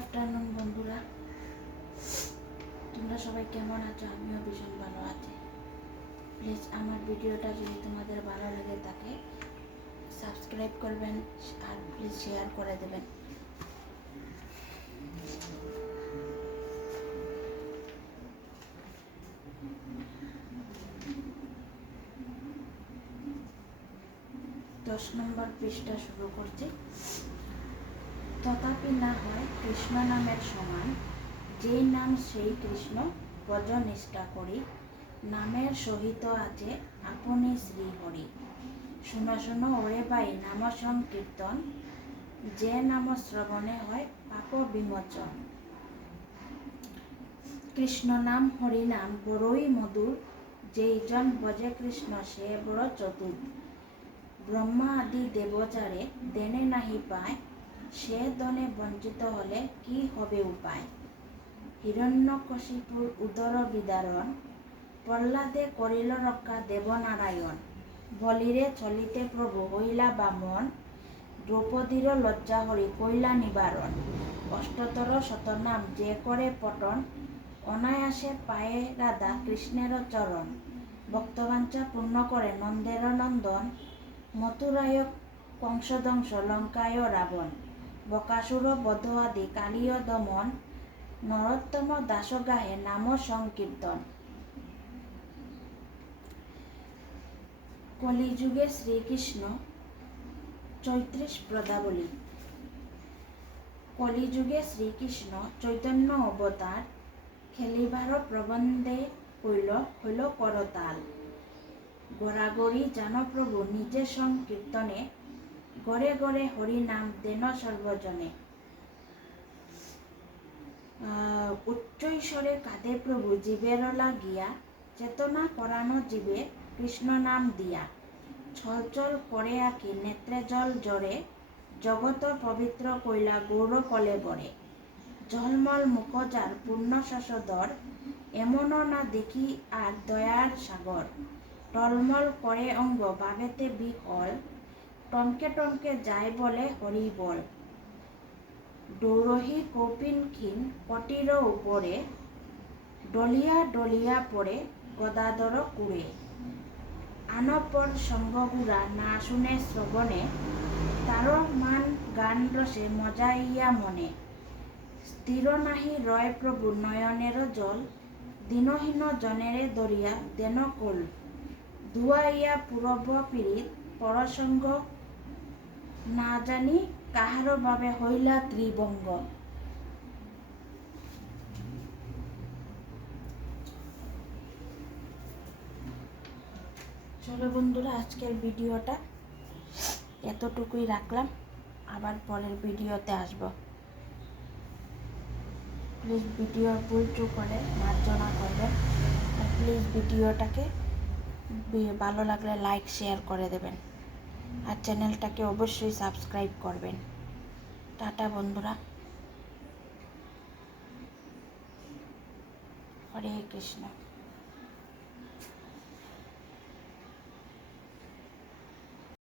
Afternoon, বন্ধুরা। তোমরা সবাই কেমন আছো? আমিও ভীষণ ভালো আছি। প্লিজ আমার ভিডিওটা যদি তোমাদের ভালো লাগে থাকে সাবস্ক্রাইব করবেন আর প্লিজ শেয়ার করে দেবেন। দশ নম্বর পৃষ্ঠা শুরু করছি। তথাপি না হয় কৃষ্ণ নামের সমান যেই নাম সেই কৃষ্ণ ভজ নিষ্ঠা করি, নামের সহিত আছে আপনি শ্রী হরি শুনো শুনো, ওরে ভাই নাম সংকীর্তন যে নাম শ্রবণে হয় পাপ বিমোচন কৃষ্ণ নাম, হরি নাম, বড়ই মধুর যেইজন বজে কৃষ্ণ, সে বড় চতুর। ব্রহ্মা আদি দেবচারে দেনে নাহি পায় সে দনে বঞ্চিত হলে কি হবে উপায়? হিরণ্যকশিপুর উদর বিদারণ প্রহ্লাদে করিল রক্ষা দেবনারায়ণ বলিরে চলিতে প্রভু হইলা বামন। দ্রৌপদীর লজ্জা হরি কইলা নিবারণ অষ্টতর শতনাম, যে করে পটন অনায়াসে পায়ে রাধা কৃষ্ণের চরণ ভক্তবাঞ্ছা পূর্ণ করে নন্দের নন্দন। মথুরায় কংসদংশ লঙ্কায় রাবণ বকাসুর বধ আদি কালীয় দমন নরোত্তম দাসগাহে নাম সংকীর্তন কলিযুগে শ্রীকৃষ্ণ চৈত্রিশ প্রদাবলী কলিযুগে শ্রীকৃষ্ণ চৈতন্য অবতার খেলিবার প্রবন্ধে হইল হইল করতাল গড়াগড়ি জানপ্রভু নিজে সংকীর্তনে গড়ে গড়ে হরি নাম দেন সর্বজনে। আহ, উচ্চৈস্বরে কাঁদে প্রভু জীবের লাগিয়া চেতনা করানো জীবে কৃষ্ণ নাম দিয়া। ছলচল করে আঁকি নেত্রে জল জরে জগত পবিত্র কইলা গৌর কলে বরে। ঝলমল মুখজার পূর্ণ শশধর এমনও না দেখি আর দয়ার সাগর। টলমল করে অঙ্গ ভাবেতে বিকল টনকে টনকে যায় বলে হরি বল। দৌরহি কৌপিন ক্ষীণ কটির উপরে ডলিয়া ডলিয়া পড়ে গদাধর কুড়ে আনপর সঙ্গগুড়া না শুনে শ্রবণে তার মান গান রসে মজাইয়া মনে। স্থির নাহি রয় প্রভু নয়নের জল, দিনহীন জনেরে দরিয়া দেন কোল। ধুয়াইয়া পূরব পীড়িত পরসঙ্গ না জানি কাহার ভাবে হইলা ত্রিবঙ্গ চলো বন্ধুরা, আজকের ভিডিওটা এতটুকুই রাখলাম। আবার পরের ভিডিওতে আসব। প্লিজ ভিডিও ভুল টু করে মার্জনা করবেন। প্লিজ ভিডিওটাকে ভালো লাগলে লাইক শেয়ার করে দেবেন। আর চ্যানেলটাকে অবশ্যই সাবস্ক্রাইব করবেন। টাটা বন্ধুরা। হরে কৃষ্ণ।